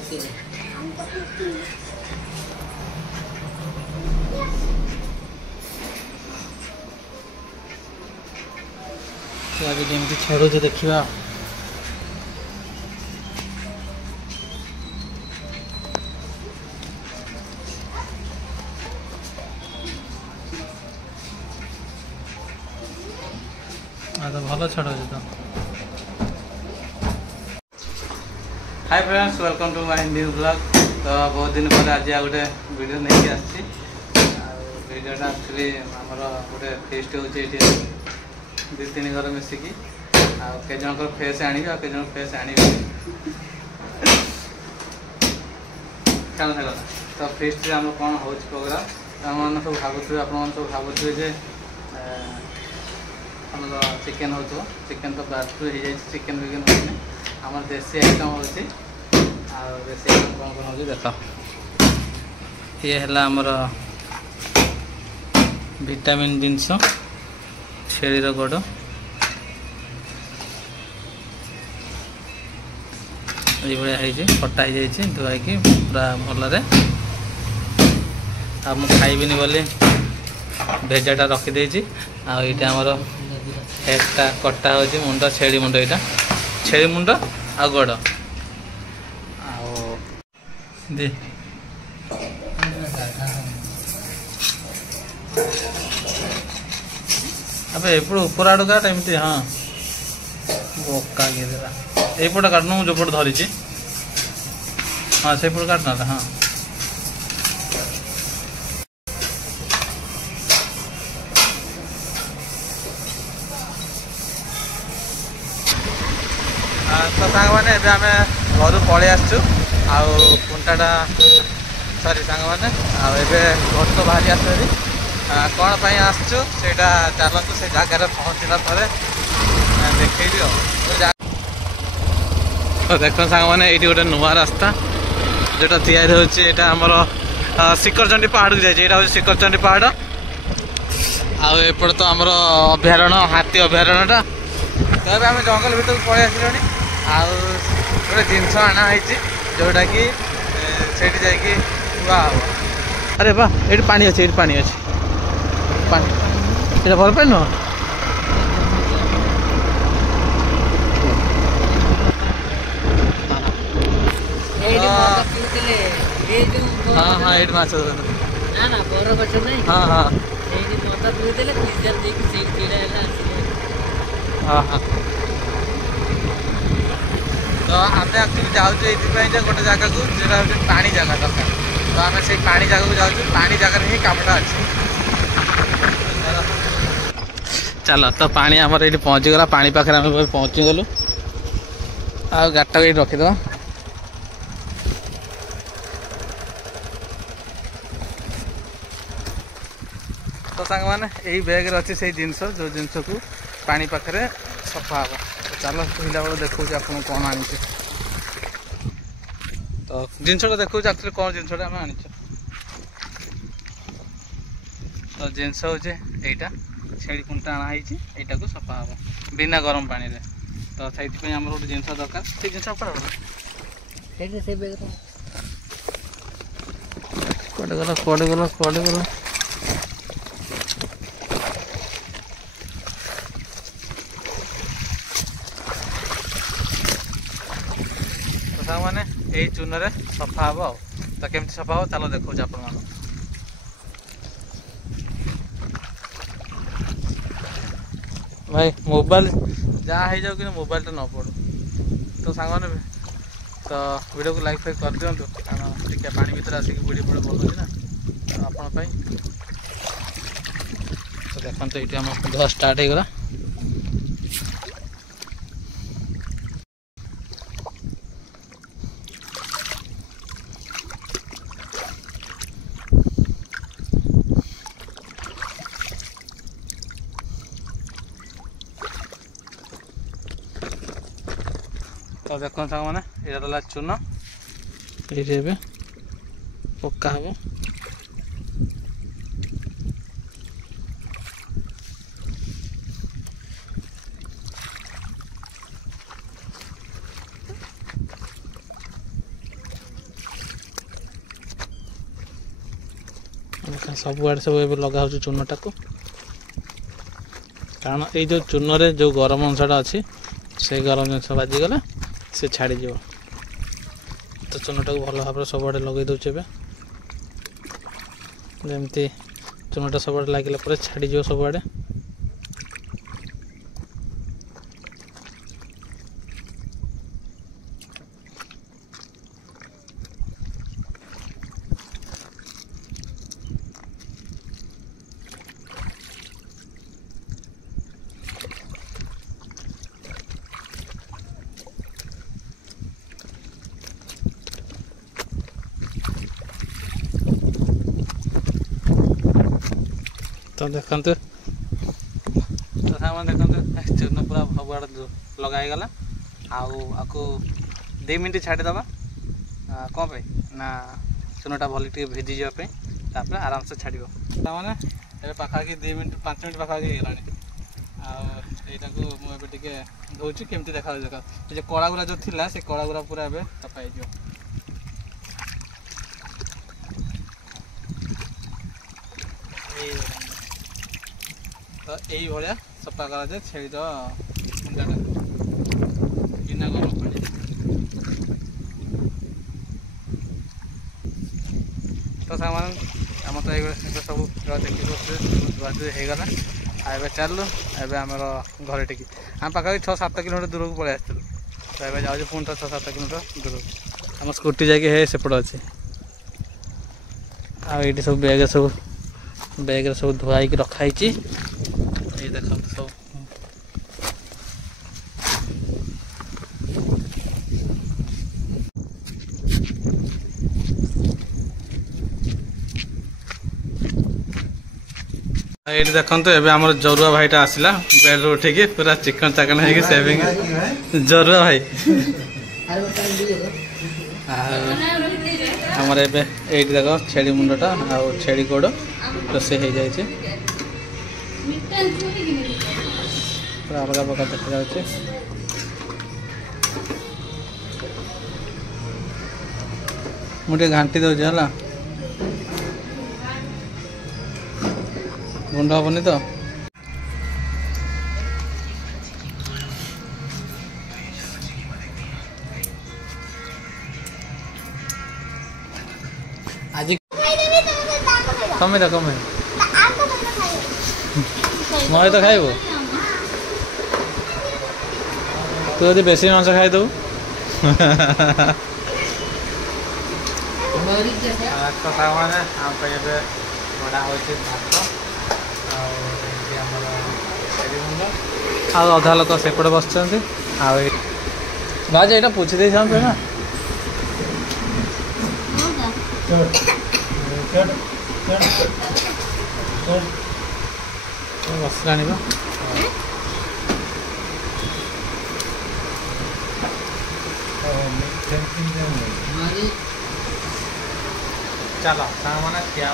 आज जमी छेड़ू देखा तो भल छड़ तो। Hi friends, welcome to my new blog. तो बहुत दिन पर आज गोटे वीडियो नहीं आसी। वीडियोटा एक्चुअली आमर गोटे फेस्ट हो 2-3 घर मिसिकी के जनकर फेस आनी के जन फेस आनी चल तो फेस्ट रे आम कौन हो प्रोग्राम आप सब भावुए आप सब भावुए जे चिकेन हो चिकेन तो बात हो जाए चिकेन विकेन होने आम देसी आइटम हो देसी आइटम कौन कौन हो देख ये है आमर विटामिन जिनस छेलीर गोड़ ये कटा हो जाए धुआई पूरा भल खाइबिनी बोली भेजाटा रखीदे आमर हेडटा कटा हो मुंड छेली मुंड यहाँ छेली मुंड आ गोड़ दे अब एपट ऊपर आड़ काट एमती हाँ बोका एपट काटना मुझे जो धरी हाँ से पट काटना हाँ तो सांग मैंने आम घर पलि आसटाटा सरी सांग मैंने घर तो बाहरी आसरी कौन पर आसचु से चलतु से जगार पहुँचला देखे तो देख सांग मैंने ये गोटे नुआ रास्ता जोटा तैयारी होमर शिखरचंडी पहाड़ को जाए हूँ शिखरचंडी पहाड़ आपट तो आमर अभयारण्य हाथी अभयारण्यटा तो अब आम जंगल भर पलि आसिल गोटे जिनस आना जोटा कि जा अरे बा ये पानी अच्छे ये पानी अच्छे पानी भर पाए नुह हाँ हाँ ये माछ हाँ हाँ हाँ हाँ तो आम एक्चुअली जाऊँ ये गोटे जगह को जो पानी जगह दरकार तो आम से पानी जगह को जाऊँ पानी जगह ही कामटा अच्छे चल तो पानी आमर ये पहुँचीगला पानी पाखे आम पहुँचीगलु आ गाड़टा ये रखीद तो सांग मैंने यही बैग अच्छी से जिनस जो जिनस को पानी पाखे सफा हम तो चल कहला बेल देखा आप कौन आनी तो जिनसा देखा एक्चुअली कौन जिनसा आम आनी तो जिनस हूँ यहाँ छेली कुंटा आना यहाँ को सफा हम बिना गरम पानी रे तो से गोटे जिन दरकार से जिन कड़े गल कड़े गल कड़े गल मैंने यही चून सफा हम तो केमती सफा हो चलो देखा आप भाई मोबाइल जहाँ हो जाओ कि मोबाइल टा न पड़ू तो सांग मैंने तो वीडियो को लाइक फाइक कर दिंतु टे पानी भर आसिक वीडियो फीडियो बनाऊँ ना आप तो देखते ये आम धुआ स्टार्ट होगला तो देखो सांग मैंने यहाँ रहा चून ये पक्का हम सबुआड़े सब ए लगा हो चूनटा को कारण ये जो चून रे जो गरम अंशटा अच्छी से गरम जिन बाजिगले से छाड़ तो चूनटा को भल भाव सब लगे दूचे जमती चूनटा सब लगे छाड़ सबुआड़े तो देखते तो देखते चूर्ण पूरा सबुआड़े लगाईगला आपको 2 मिनट छाड़ीदबा कौन पे ना चूनटा भल भेजी जावाई आराम से छाड़ मैंने ये पाखापाखि 2 मिनट 5 मिनट पाखापाखि होगा को मुझे धोची केमती देखा जो कड़ा गुरा जो थिला से कड़ा गुरा पूरा ए सफा हो तो यही भाया सफा कराए छेली मुंडाटा बिना गरम पानी तो सामान आम तो ये सब देखी धुआधुई होगला चलू एवं आमर घर टिकी आम पाखापाखि 6-7 किलोमीटर दूर को पलि आसलु तो ये जाऊँ पुणी 6-7 किलोमीटर दूर आम स्कूटी जाकि सेपट अच्छे आईटी सब बैग सब धुआई रखाई ये देखो सब ये देखो ये आम जरुआ भाईटा आसला बेड रू उठिकी पूरा चिकन चाकन है सेविंग जरुआ भाई आमर ए देख छेड़ी मुंडटा आ छेड़ी गोड़ रोसे हो जाए पूरा अलग प्रकार देखा जाए मुझे घाटी दौर है गुंड हेनी तो आज कमे तो कमे मैं तो खाइब तू यदि बेसी मांस खाईदे बड़ा हो भात अधा लोक सेपटे बस भाज यहाँ पूछी दे ना बसला चलो सामान क्या